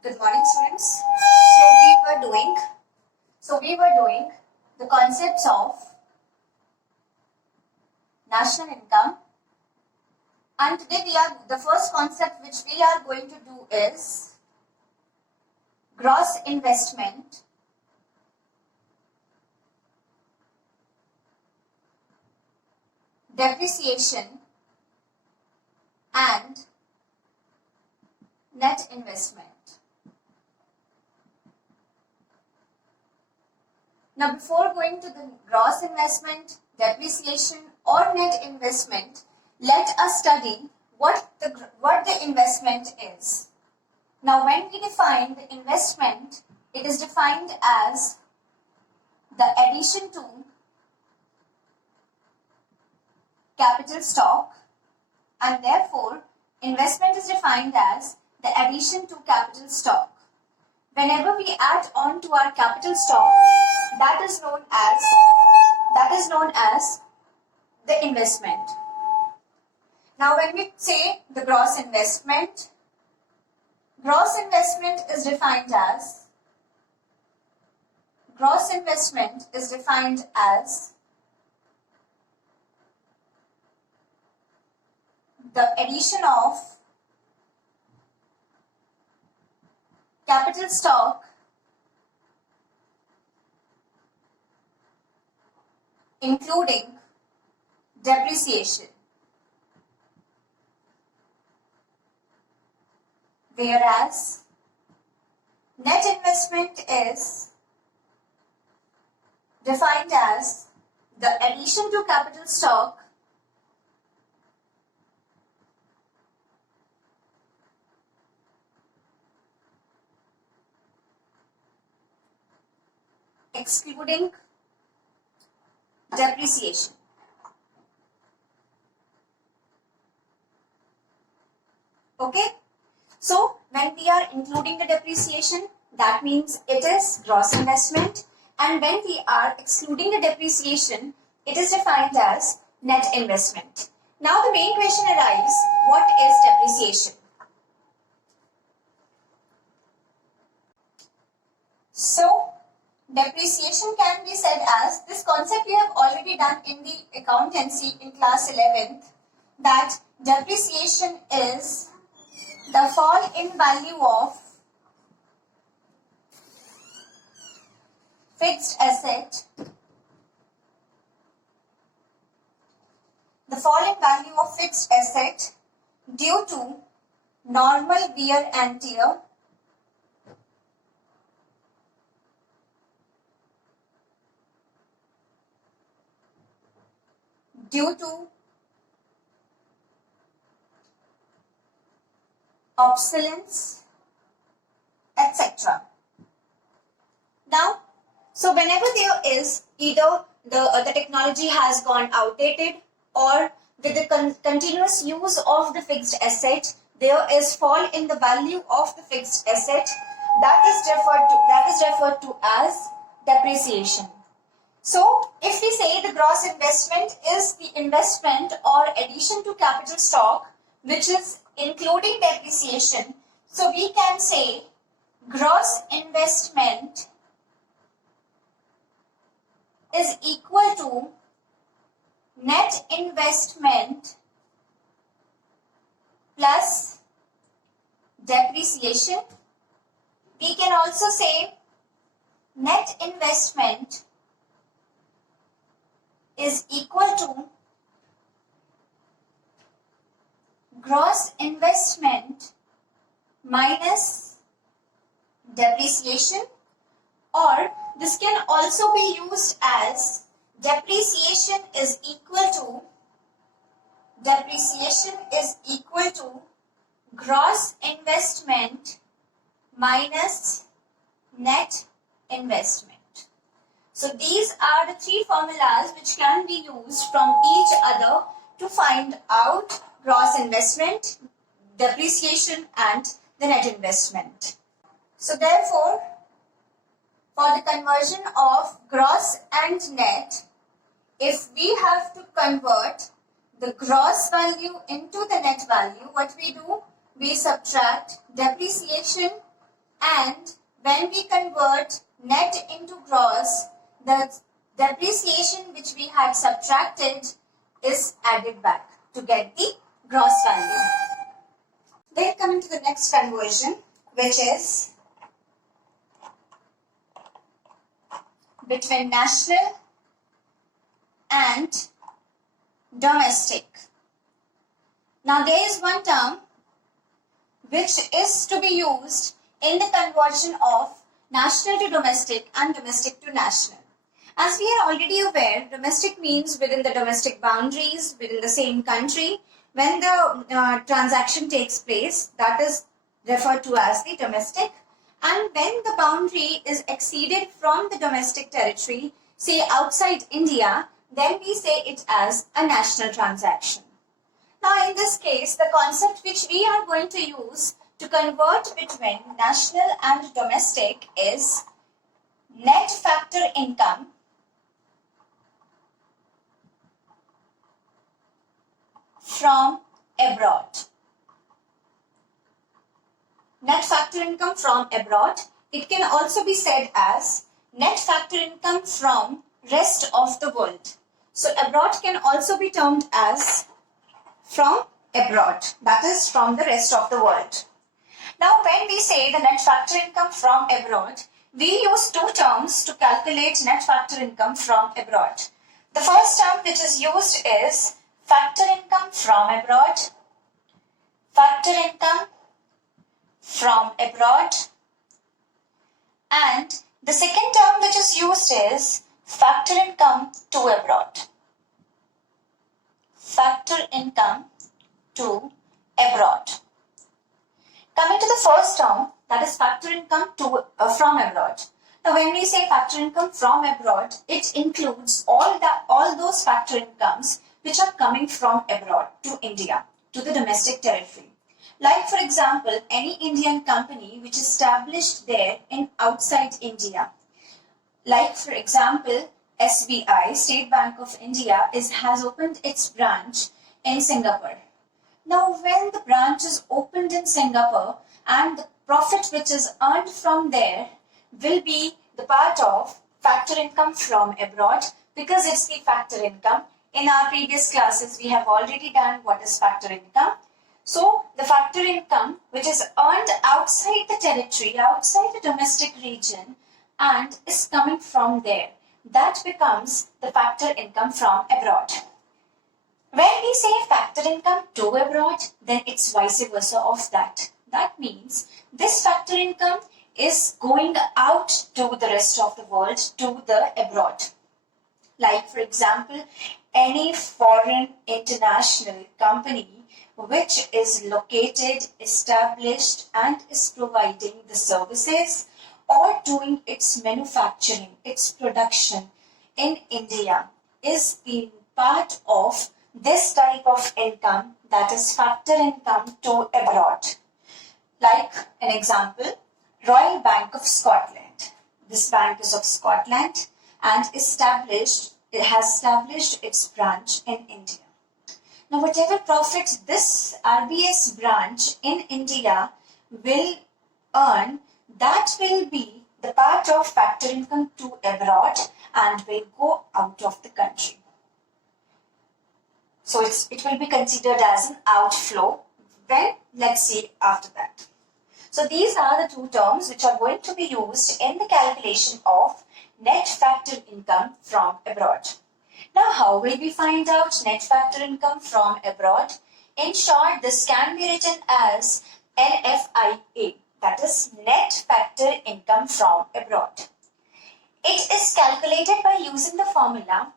Good morning, students. So we were doing the concepts of national income, and today the first concept which we are going to do is gross investment, depreciation, and net investment. Now, before going to the gross investment, depreciation, or net investment, let us study what the investment is. Now, when we define the investment, it is defined as the addition to capital stock, and therefore investment is defined as the addition to capital stock. Whenever we add on to our capital stock, that is known as the investment. Now, when we say the gross investment is defined as the addition of capital stock including depreciation, whereas net investment is defined as the addition to capital stock excluding depreciation. Okay? So, when we are including the depreciation, that means it is gross investment, and when we are excluding the depreciation, it is defined as net investment. Now, the main question arises, what is depreciation? So, depreciation can be said as, this concept we have already done in the accountancy in class 11th, that depreciation is the fall in value of fixed asset, due to normal wear and tear, due to obsolescence, etc. Now, so whenever there is either the technology has gone outdated, or with the continuous use of the fixed asset, there is fall in the value of the fixed asset, that is referred to as depreciation. So, if we say the gross investment is the investment or addition to capital stock, which is including depreciation, so we can say gross investment is equal to net investment plus depreciation. We can also say net investment is equal to gross investment minus depreciation, or this can also be used as depreciation is equal to gross investment minus net investment. So these are the three formulas which can be used from each other to find out gross investment, depreciation, and the net investment. So therefore, for the conversion of gross and net, if we have to convert the gross value into the net value, what we do? We subtract depreciation And when we convert net into gross, the depreciation which we had subtracted is added back to get the gross value. Then coming to the next conversion, which is between national and domestic. Now there is one term which is to be used in the conversion of national to domestic and domestic to national. As we are already aware, domestic means within the domestic boundaries, within the same country. When the transaction takes place, that is referred to as the domestic. And when the boundary is exceeded from the domestic territory, say outside India, then we say it as a national transaction. Now in this case, the concept which we are going to use to convert between national and domestic is net factor income from abroad. Net factor income from abroad. It can also be said as net factor income from rest of the world. So abroad can also be termed as from abroad, that is from the rest of the world. Now when we say the net factor income from abroad, we use two terms to calculate net factor income from abroad. The first term which is used is factor income from abroad, factor income from abroad, and the second term which is used is factor income to abroad. Factor income to abroad. Coming to the first term, that is factor income to from abroad. Now when we say factor income from abroad, it includes all those factor incomes which are coming from abroad to India, to the domestic territory. Like for example, any Indian company which is established there in outside India. Like for example, SBI, State Bank of India, has opened its branch in Singapore. Now when the branch is opened in Singapore and the profit which is earned from there will be the part of factor income from abroad, because it's the factor income. In our previous classes, we have already done what is factor income. So the factor income which is earned outside the territory, outside the domestic region, and is coming from there, that becomes the factor income from abroad. When we say factor income to abroad, then it's vice versa of that. That means this factor income is going out to the rest of the world, to the abroad. Like for example, any foreign international company which is located, established and is providing the services or doing its manufacturing, its production in India is being part of this type of income, that is factor income to abroad. Like an example, Royal Bank of Scotland. This bank is of Scotland and it has established its branch in India. Now whatever profits this RBS branch in India will earn, that will be the part of factor income to abroad and will go out of the country. So it will be considered as an outflow. When, let's see after that. So these are the two terms which are going to be used in the calculation of net factor income from abroad. Now how will we find out net factor income from abroad? In short, this can be written as NFIA, that is net factor income from abroad. It is calculated by using the formula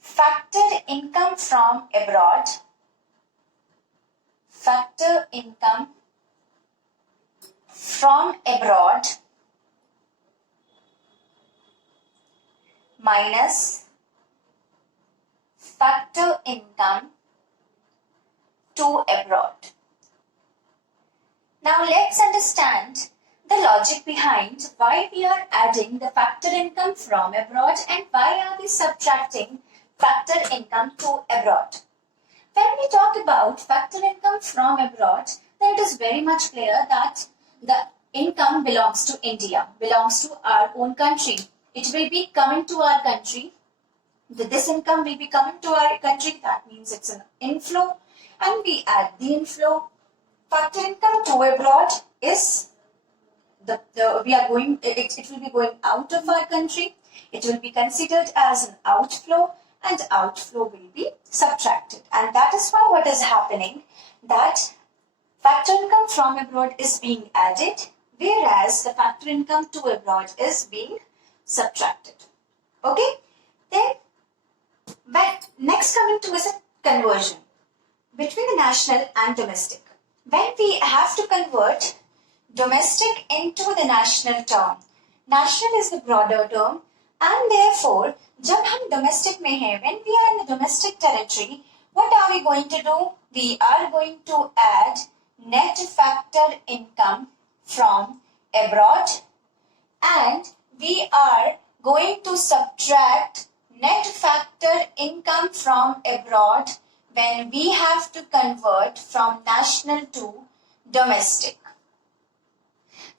factor income from abroad, factor income from abroad minus factor income to abroad. Now let's understand the logic behind why we are adding the factor income from abroad and why are we subtracting factor income to abroad. When we talk about factor income from abroad, then it is very much clear that the income belongs to India, belongs to our own country. It will be coming to our country. This income will be coming to our country. That means it's an inflow, and we add the inflow. Factor income to abroad is it will be going out of our country. It will be considered as an outflow, and outflow will be subtracted. And that is why what is happening, that factor income from abroad is being added, whereas the factor income to abroad is being subtracted. Okay? Then, but next coming to is a conversion between the national and domestic. When we have to convert domestic into the national term, national is the broader term, and therefore, जब हम domestic में हैं, when we are in the domestic territory, what are we going to do? We are going to add net factor income from abroad, and we are going to subtract net factor income from abroad when we have to convert from national to domestic.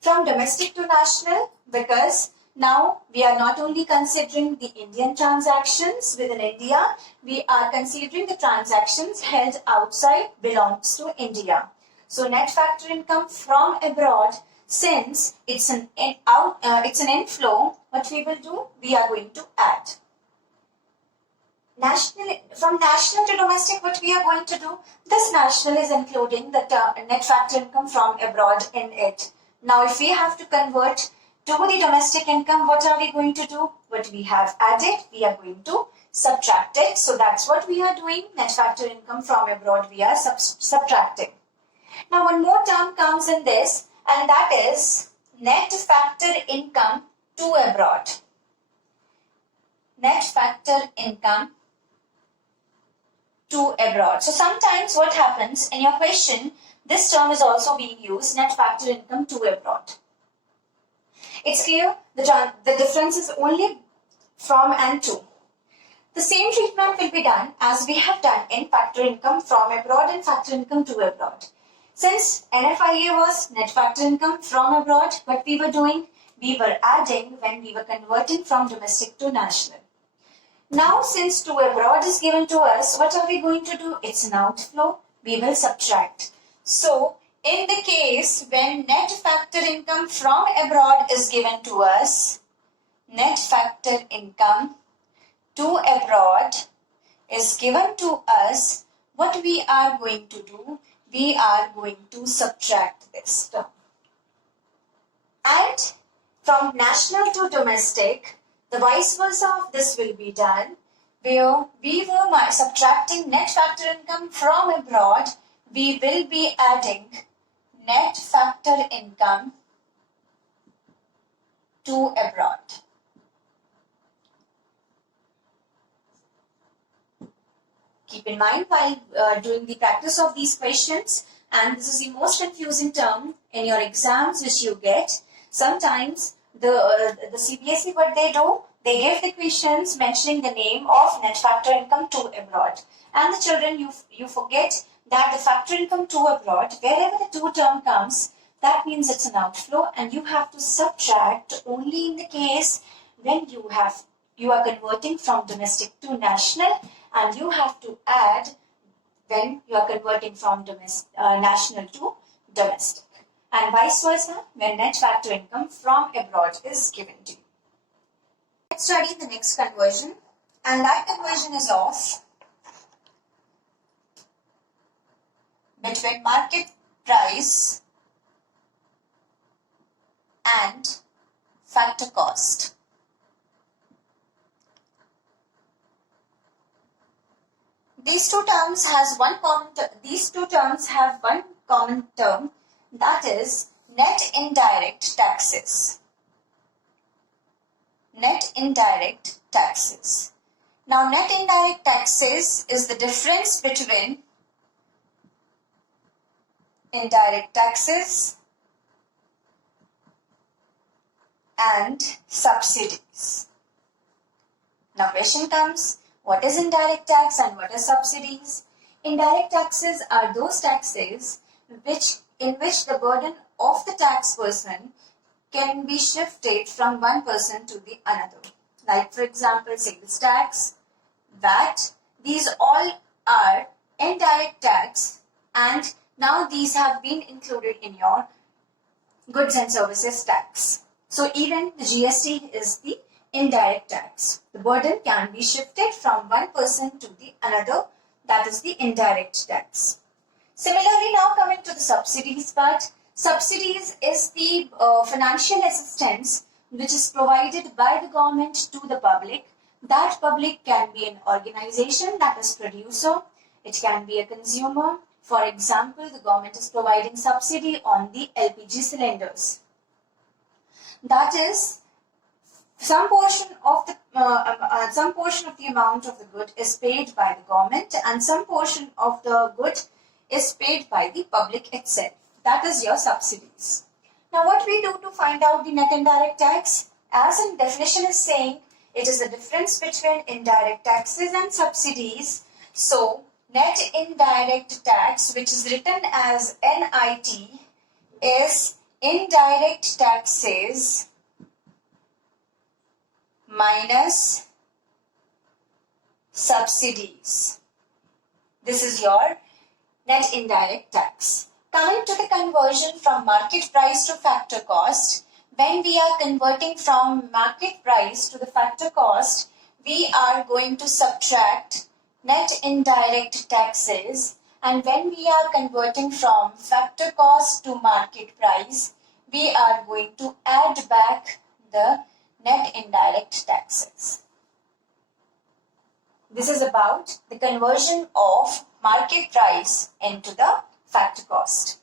From domestic to national, because now we are not only considering the Indian transactions within India, we are considering the transactions held outside belongs to India. So net factor income from abroad, since it's an inflow, what we will do? We are going to add. From national to domestic, what we are going to do? This national is including the net factor income from abroad in it. Now, if we have to convert to the domestic income, what are we going to do? What we have added, we are going to subtract it. So that's what we are doing. Net factor income from abroad, we are subtracting. Now, one more term comes in this, and that is net factor income to abroad. Net factor income to abroad. So sometimes what happens in your question, this term is also being used, net factor income to abroad. It's clear the difference is only from and to. The same treatment will be done as we have done in factor income from abroad and factor income to abroad. Since NFIA was net factor income from abroad, what we were doing, we were adding when we were converting from domestic to national. Now, since to abroad is given to us, what are we going to do? It's an outflow. We will subtract. So, in the case when net factor income from abroad is given to us, net factor income to abroad is given to us, what we are going to do? We are going to subtract this term. And from national to domestic, the vice versa of this will be done, where we were subtracting net factor income from abroad, we will be adding net factor income to abroad. Keep in mind while doing the practice of these questions, and this is the most confusing term in your exams which you get. Sometimes the CBSE, what they do, they give the questions mentioning the name of net factor income to abroad. And the children, you forget that the factor income to abroad, wherever the to term comes, that means it's an outflow, and you have to subtract only in the case when you are converting from domestic to national, and you have to add when you are converting from national to domestic, and vice versa when net factor income from abroad is given to you. Let's study the next conversion, and that conversion is of between market price and factor cost. These two terms have one common term, that is net indirect taxes. Net indirect taxes. Now, net indirect taxes is the difference between indirect taxes and subsidies. Now, question comes, what is indirect tax and what are subsidies? Indirect taxes are those taxes in which the burden of the tax person can be shifted from one person to the another. Like for example, sales tax, VAT, these all are indirect tax, and now these have been included in your goods and services tax. So even the GST is the indirect tax. The burden can be shifted from one person to the another, that is the indirect tax. Similarly, now coming to the subsidies part. Subsidies is the financial assistance which is provided by the government to the public. That public can be an organization, that is producer. It can be a consumer. For example, the government is providing subsidy on the LPG cylinders. That is, some portion of the amount of the good is paid by the government, and some portion of the good is paid by the public itself. That is your subsidies. Now what we do to find out the net indirect tax? As in definition is saying, it is the difference between indirect taxes and subsidies. So net indirect tax, which is written as NIT, is indirect taxes minus subsidies. This is your net indirect tax. Coming to the conversion from market price to factor cost, when we are converting from market price to the factor cost, we are going to subtract net indirect taxes, and when we are converting from factor cost to market price, we are going to add back the net indirect taxes. This is about the conversion of market price into the factor cost.